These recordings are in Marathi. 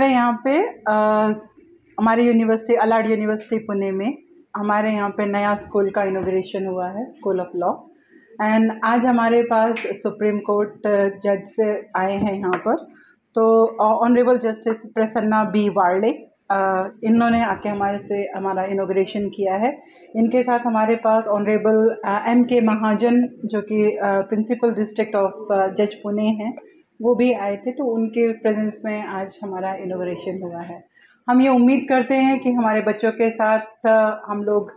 हमारे यहाँ पे हमारी यूनिवर्सिटी अलाड यूनिवर्सिटी पुणे में हमारे यहाँ पे नया स्कूल का इनॉग्रेशन हुआ है, स्कूल ऑफ लॉ। एंड आज हमारे पास सुप्रीम कोर्ट जज से आए हैं यहाँ पर, तो ऑनरेबल जस्टिस प्रसन्ना बी वार्ले इन्होंने आके हमारा इनॉग्रेशन किया है। इनके साथ हमारे pass honourable M K Mahajan जो कि प्रिंसिपल डिस्ट्रिक्ट ऑफ जज पुणे हैं, वो भी आए थे। तो उनके प्रेजेंस में आज हमारा इनॉग्रेशन हुआ है। हम ये उम्मीद करते हैं कि हमारे बच्चों के साथ हम लोग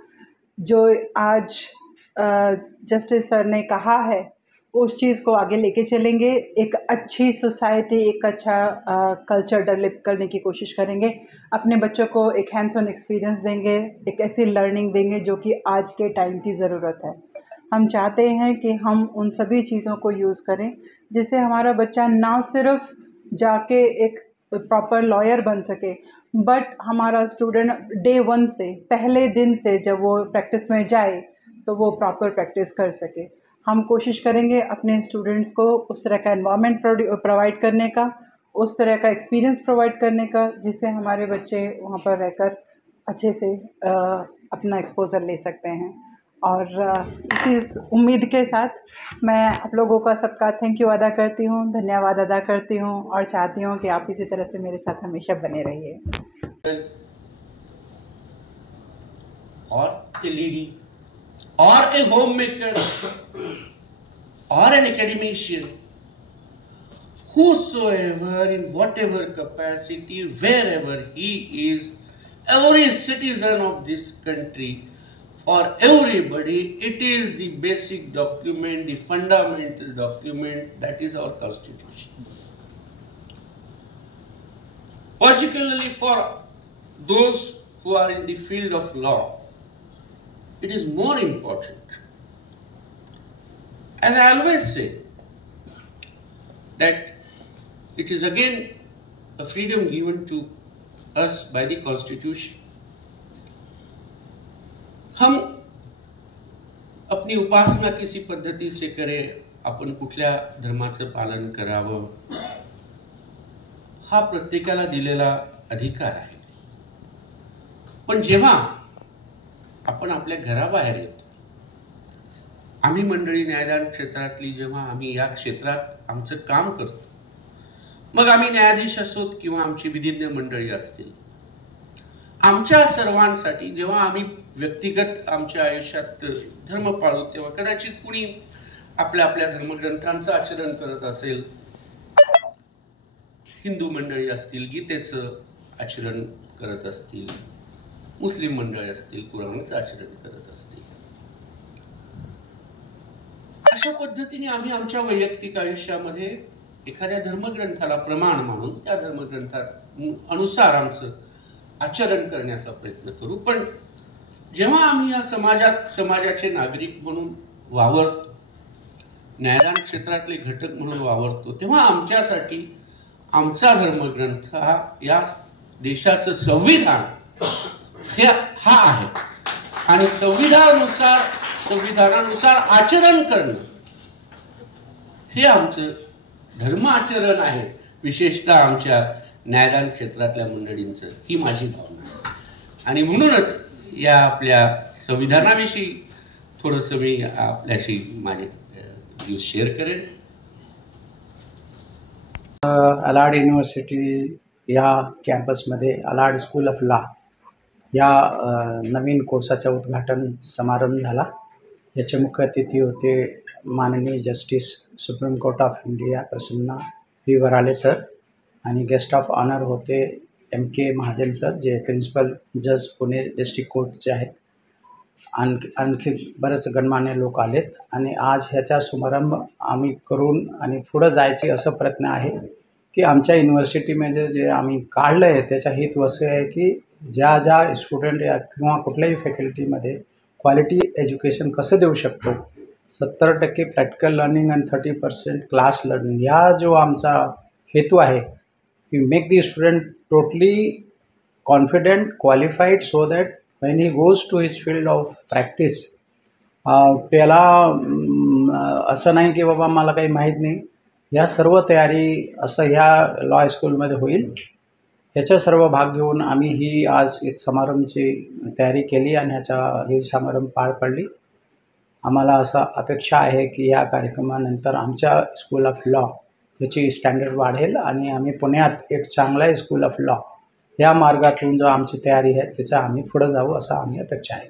जो आज जस्टिस सर ने कहा है उस चीज़ को आगे लेके चलेंगे। एक अच्छी सोसाइटी, एक अच्छा कल्चर डेवलप करने की कोशिश करेंगे। अपने बच्चों को एक हैंड्स ऑन एक्सपीरियंस देंगे, एक ऐसी लर्निंग देंगे जो कि आज के टाइम की ज़रूरत है। हम चाहते हैं कि हम उन सभी चीज़ों को यूज़ करें जिससे हमारा बच्चा ना सिर्फ जाके एक प्रॉपर लॉयर बन सके, बट हमारा स्टूडेंट डे वन से, पहले दिन से जब वो प्रैक्टिस में जाए तो वो प्रॉपर प्रैक्टिस कर सके। हम कोशिश करेंगे अपने स्टूडेंट्स को उस तरह का एनवायरनमेंट प्रोवाइड करने का, उस तरह का एक्सपीरियंस प्रोवाइड करने का, जिससे हमारे बच्चे वहाँ पर रहकर अच्छे से अपना एक्सपोजर ले सकते हैं। और इसी उम्मीद के साथ मैं आप लोगों का सबका थैंक यू अदा करती हूँ, धन्यवाद अदा करती हूँ और चाहती हूँ कि आप इसी तरह से मेरे साथ हमेशा बने रहिए। और ए lady or a homemaker or an academician, whosoever in whatever capacity, wherever he is, every citizen of this country, for everybody, it is the basic document, the fundamental document, that is our constitution. Particularly for those who are in the field of law, it is more important. As I always say, that it is again a freedom given to us by the Constitution. हम अपनी उपासना किसी पद्धती से करें, आपण कुठल्या धर्माचं पालन करावं, हा प्रत्येकाला दिलेला अधिकार आहे। पण जेव्हा आपण आपल्या घराबाहेर येतो, आम्ही मंडळी न्यायदान क्षेत्रातली जेव्हा आम्ही या क्षेत्रात आमचं काम करतो, मग आम्ही न्यायाधीश असोत किंवा आमची विधिज्ञ मंडळी असतील, आमच्या सर्वांसाठी जेव्हा आम्ही व्यक्तिगत आमच्या आयुष्यात धर्म पाळतो तेव्हा कदाचित कुणी आपल्या आपल्या धर्मग्रंथांचं आचरण करत असेल, हिंदू मंडळी असतील गीतेचं आचरण करत असतील, मुस्लिम मंडळी असतील कुराणाचं आचरण करत असतील। अशा पद्धतीने आम्ही आमच्या वैयक्तिक आयुष्यामध्ये एखाद्या धर्मग्रंथाला प्रमाण मानून त्या धर्मग्रंथात अनुसार आमचं आचरण करण्याचा प्रयत्न करू। पण जेव्हा आम्ही या समाजाचे नागरिक म्हणून वावरतो, न्यायदान क्षेत्रातले घटक म्हणून वावरतो, तेव्हा आमच्यासाठी आमचा धर्मग्रंथ हा या देशाचं संविधान हा आहे आणि संविधानानुसार आचरण करणं हे आमचं धर्म आचरण आहे। विशेषतः आमच्या न्यायदान क्षेत्रातल्या मंडळींचं ही माझी भावना आहे आणि म्हणूनच या आपल्या संविधानाविषयी थोडंसं मी आपल्याशी माझे व्ह्यूज शेअर करेन। अलाड युनिव्हर्सिटी या कॅम्पसमध्ये अलाड स्कूल ऑफ लॉ या नवीन कोर्साचा उद्घाटन समारंभ झाला। याचे मुख्य अतिथी होते माननीय justice supreme court of India Prasanna B Varale sir आणि गेस्ट ऑफ ऑनर होते एम के महाजन सर, जे प्रिन्सिपल जज पुणे डिस्ट्रिक्ट कोर्टचे आहेत। आणखी बरेच गणमान्य लोक आलेत आणि आज ह्याचा शुभारंभ आम्ही करून आणि पुढे जायचे असं प्रयत्न आहे की आमच्या युनिव्हर्सिटीमध्ये जे आम्ही काढलं आहे त्याचा हेतू असं आहे की ज्या स्टुडंट या किंवा कुठल्याही फॅकल्टीमध्ये क्वालिटी एज्युकेशन कसं देऊ शकतो, 70% प्रॅक्टिकल लर्निंग आणि 30% क्लास लर्निंग, ह्या जो आमचा हेतू आहे की make the student totally confident, qualified, so that when he goes to his field of practice त्याला असं नाही की बाबा मला काही माहीत नाही, या सर्व तयारी असं ह्या लॉ स्कूलमध्ये होईल। ह्याचा सर्व भाग घेऊन आम्ही ही आज एक समारंभाची तयारी केली आणि ही समारंभ पार पडली. आम्हाला असा अपेक्षा आहे की या कार्यक्रमानंतर आमच्या स्कूल ऑफ लॉ याची स्टँडर्ड वाढेल आणि आम्ही पुण्यात एक चांगला स्कूल ऑफ लॉ या मार्गातून जो आमची तयारी आहे त्याचा आम्ही पुढे जाऊ असं आम्ही अपेक्षा आहे.